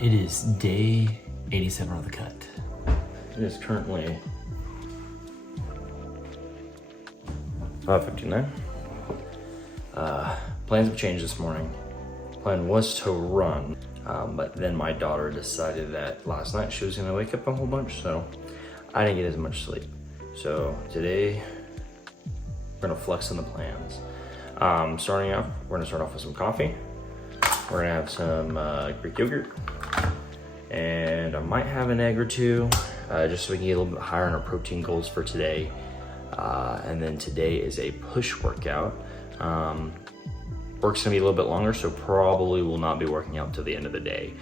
It is day 87 of the cut. It is currently 5:59. Plans have changed this morning. Plan was to run, but then my daughter decided that last night she was gonna wake up a whole bunch, so I didn't get as much sleep. So today, we're gonna flex on the plans. Starting off, we're gonna start off with some coffee. We're gonna have some Greek yogurt, and I might have an egg or two, just so we can get a little bit higher on our protein goals for today. And then today is a push workout. Work's gonna be a little bit longer, so probably will not be working out till the end of the day.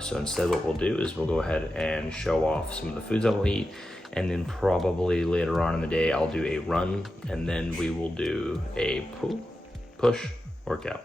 So instead what we'll do is we'll go ahead and show off some of the foods I'll eat, and then probably later on in the day I'll do a run, and then we will do a push workout.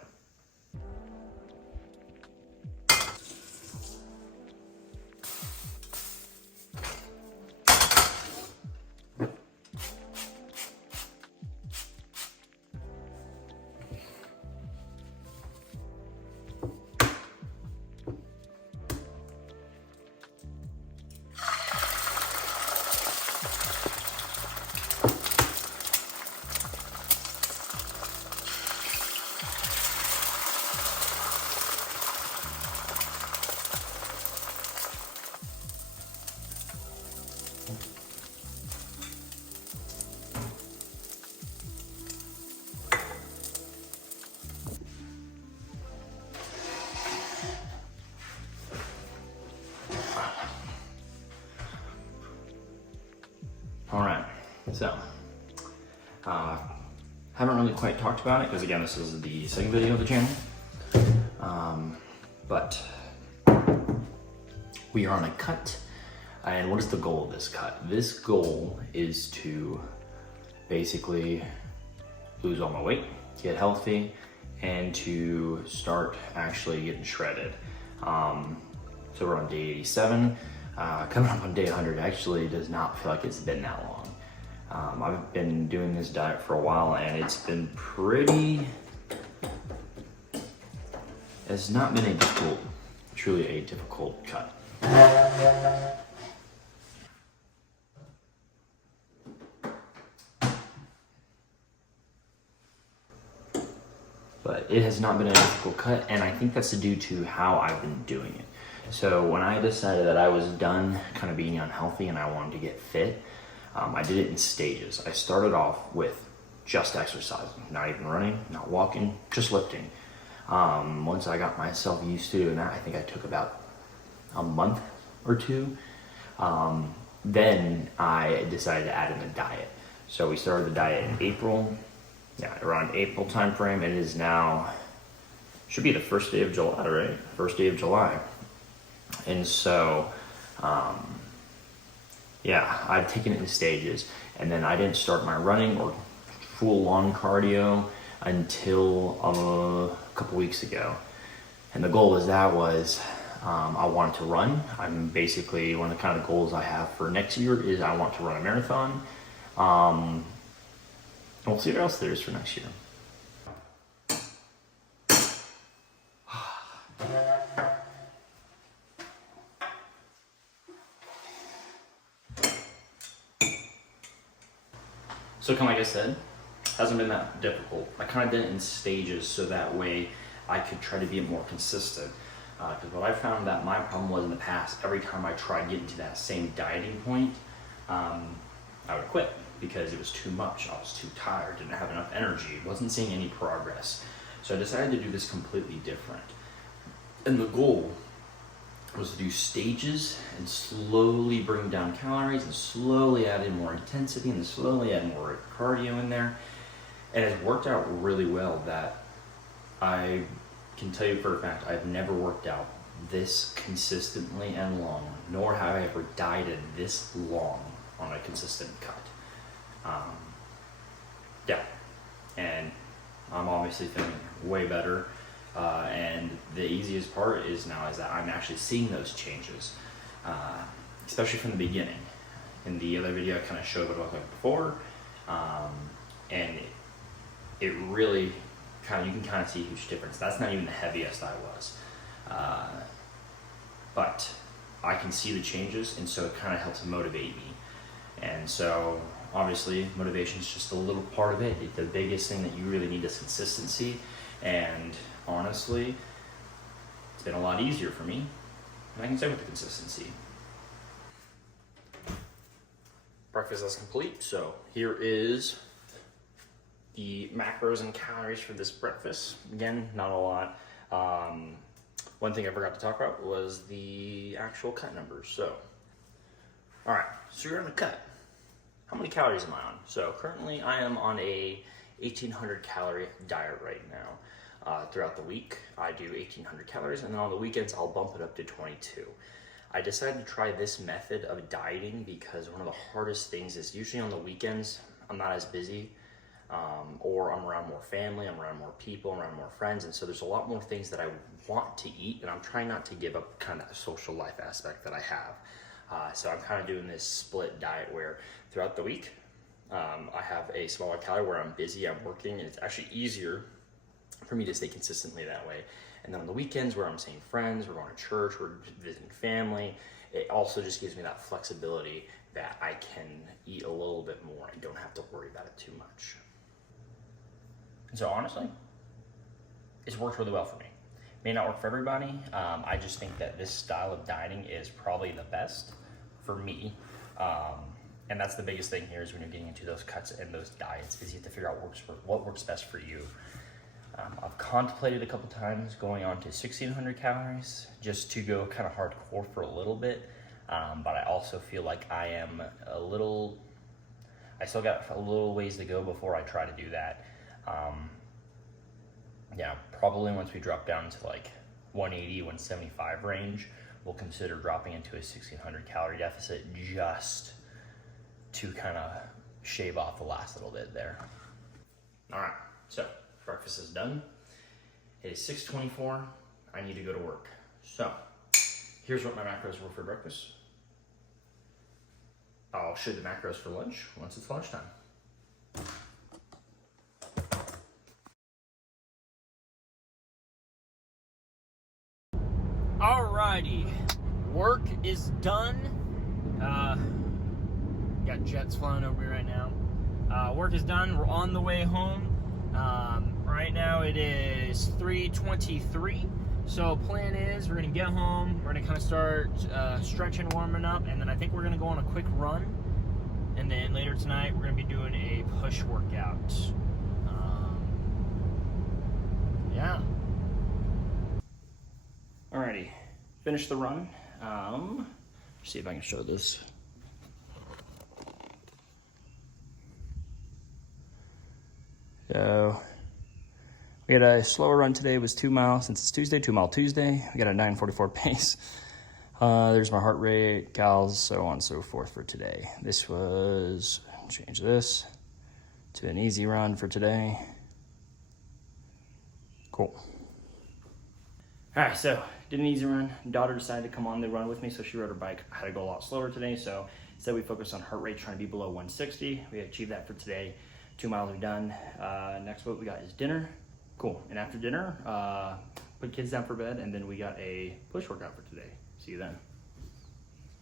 All right, so haven't really quite talked about it because again, this is the second video of the channel, but we are on a cut. And what is the goal of this cut? This goal is to basically lose all my weight, get healthy, and to start actually getting shredded. So we're on day 87. Coming up on day 100 actually does not feel like it's been that long. I've been doing this diet for a while and it's been it's not been truly a difficult cut. But it has not been a difficult cut, and I think that's due to how I've been doing it. So when I decided that I was done kind of being unhealthy and I wanted to get fit, I did it in stages. I started off with just exercising, not even running, not walking, just lifting. Once I got myself used to doing that, I think I took about a month or two. Then I decided to add in a diet. So we started the diet in April. Yeah, around April time frame. It is now, should be the first day of July, right? First day of July. And so, yeah, I've taken it in stages, and then I didn't start my running or full-on cardio until a couple weeks ago. And the goal was I wanted to run. I'm basically, one of the kind of goals I have for next year is I want to run a marathon. We'll see what else there is for next year. So kind of like I said, hasn't been that difficult. I kind of did it in stages so that way I could try to be more consistent. Because what I found that my problem was in the past, every time I tried getting to that same dieting point, I would quit because it was too much. I was too tired, didn't have enough energy, wasn't seeing any progress. So I decided to do this completely different. And the goal was to do stages and slowly bring down calories and slowly add in more intensity and slowly add more cardio in there. And it's worked out really well that I can tell you for a fact I've never worked out this consistently and long, nor have I ever dieted this long on a consistent cut. Yeah, and I'm obviously feeling way better. And the easiest part is that I'm actually seeing those changes, especially from the beginning. In the other video, I kind of showed what it looked like before, and it really you can kind of see a huge difference. That's not even the heaviest I was. but I can see the changes, and so it kind of helps motivate me. And so obviously motivation is just a little part of it. The biggest thing that you really need is consistency, and honestly it's been a lot easier for me, and I can say with the consistency. Breakfast is complete, so here is the macros and calories for this breakfast. Again, not a lot. One thing I forgot to talk about was the actual cut numbers. So, all right, so you're on a cut. How many calories am I on? So currently I am on a 1,800 calorie diet right now. Throughout the week, I do 1,800 calories, and then on the weekends, I'll bump it up to 22. I decided to try this method of dieting because one of the hardest things is usually on the weekends, I'm not as busy, or I'm around more family, I'm around more people, I'm around more friends, and so there's a lot more things that I want to eat, and I'm trying not to give up kind of the social life aspect that I have. So I'm kind of doing this split diet where throughout the week, I have a smaller calorie where I'm busy, I'm working, and it's actually easier for me to stay consistently that way. And then on the weekends where I'm seeing friends, we're going to church, we're visiting family, it also just gives me that flexibility that I can eat a little bit more and don't have to worry about it too much. And so honestly, it's worked really well for me. May not work for everybody. I just think that this style of dieting is probably the best for me. And that's the biggest thing here is when you're getting into those cuts and those diets is you have to figure out what works best for you. I've contemplated a couple times going on to 1,600 calories just to go kind of hardcore for a little bit. But I also feel like I still got a little ways to go before I try to do that. Yeah, probably once we drop down to like 180, 175 range, we'll consider dropping into a 1,600 calorie deficit just to kind of shave off the last little bit there. All right, so breakfast is done. It is 6:24. I need to go to work. So here's what my macros were for breakfast. I'll show you the macros for lunch once it's lunchtime. Alrighty, work is done. Got jets flying over me right now. Work is done. We're on the way home. Right now it is 3:23. So plan is we're gonna get home. We're gonna kind of start stretching, warming up, and then I think we're gonna go on a quick run. And then later tonight we're gonna be doing a push workout. Yeah. Alrighty, finish the run. See if I can show this. So we had a slower run today. It was 2 miles since it's Tuesday, 2 Mile Tuesday. We got a 9:44 pace. There's my heart rate, calories, so on and so forth for today. This was, change this to an easy run for today. Cool. All right, so did an easy run. Daughter decided to come on the run with me, so she rode her bike. I had to go a lot slower today, so instead we focused on heart rate, trying to be below 160. We achieved that for today. 2 miles are done. Next what we got is dinner. Cool, and after dinner, put kids down for bed, and then we got a push workout for today. See you then.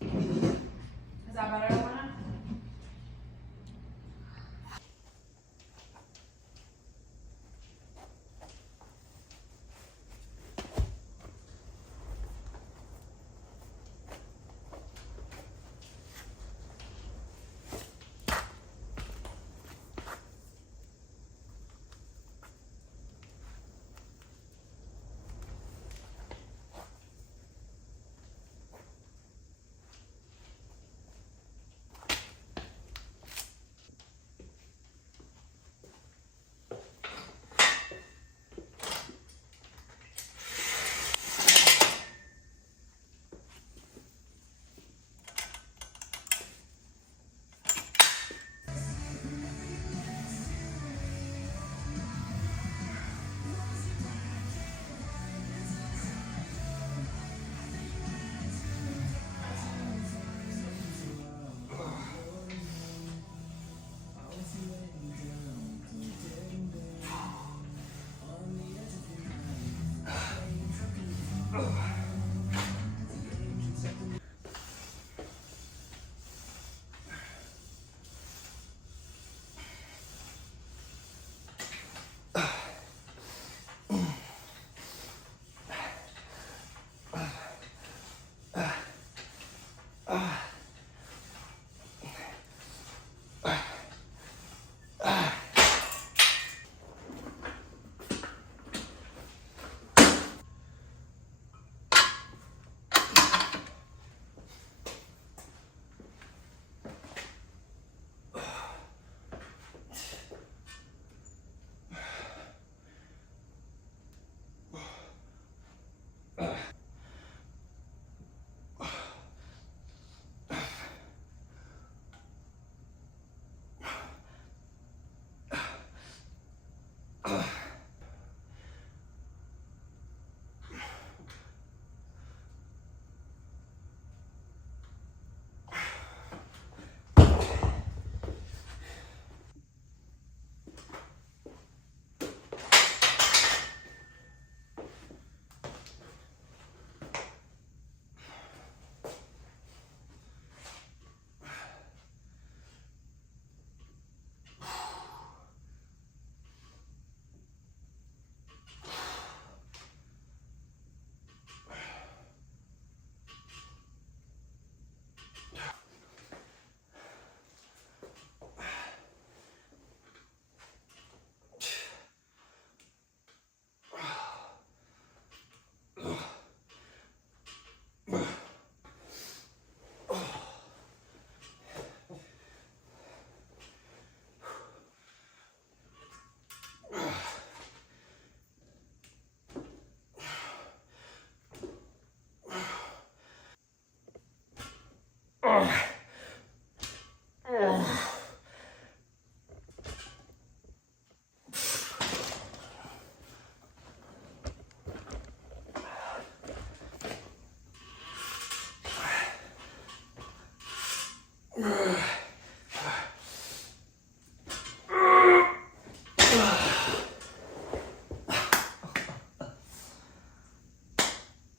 Is that better, Lana?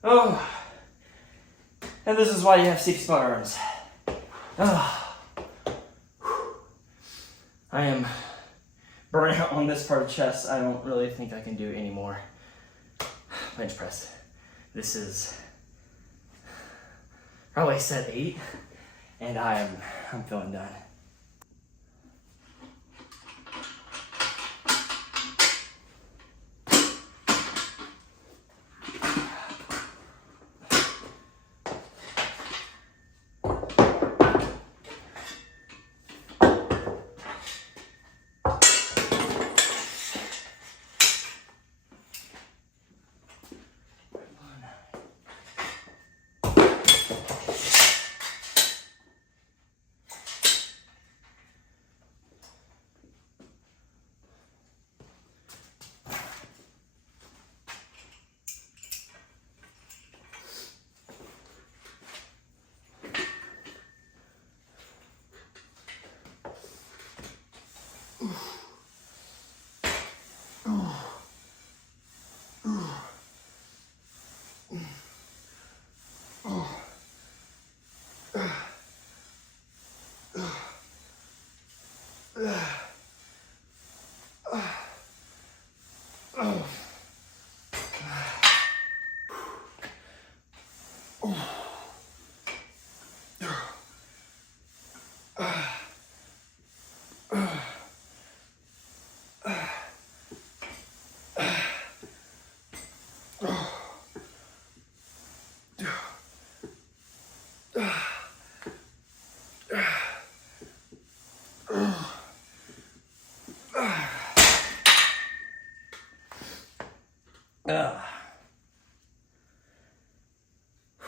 Oh, and this is why you have 6 arms. Oh. I am burnt out on this part of chest. I don't really think I can do any more bench press. This is probably set 8, and I'm feeling done.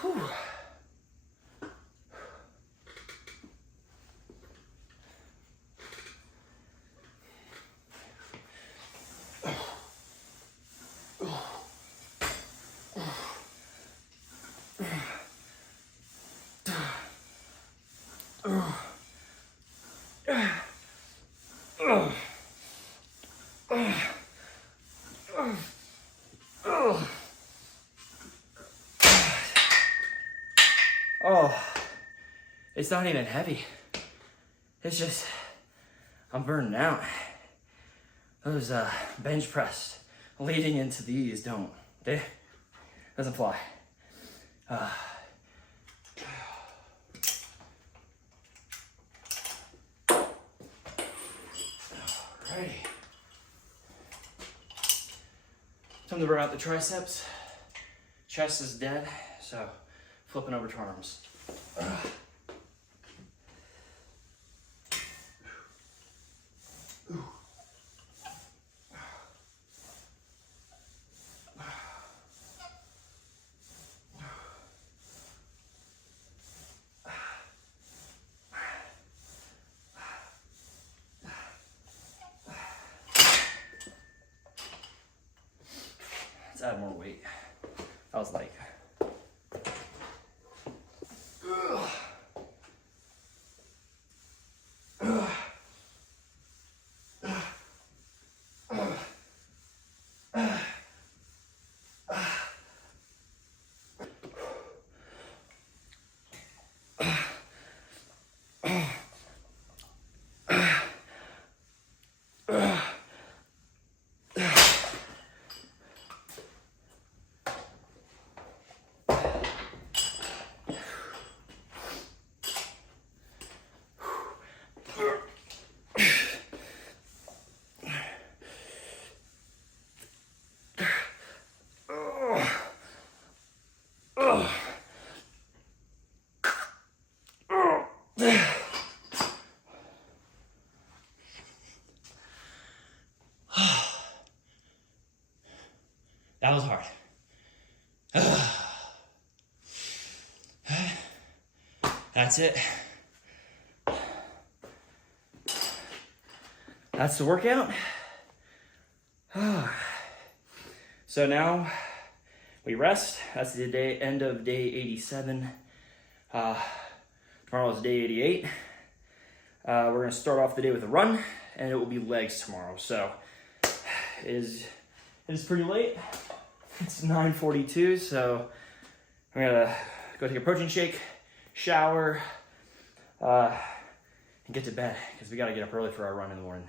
Whew. Oh, it's not even heavy. It's just, I'm burning out. Those bench press leading into these doesn't fly. Alrighty. Time to burn out the triceps. Chest is dead, so flipping over to arms. Let's add more weight. I was like, that was hard. That's it. That's the workout. So now we rest. That's the end of day 87. Tomorrow is day 88. We're gonna start off the day with a run, and it will be legs tomorrow. So it is pretty late. It's 9:42, so I'm gonna go take a protein shake, shower, and get to bed because we gotta get up early for our run in the morning.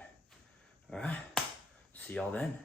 All right, see y'all then.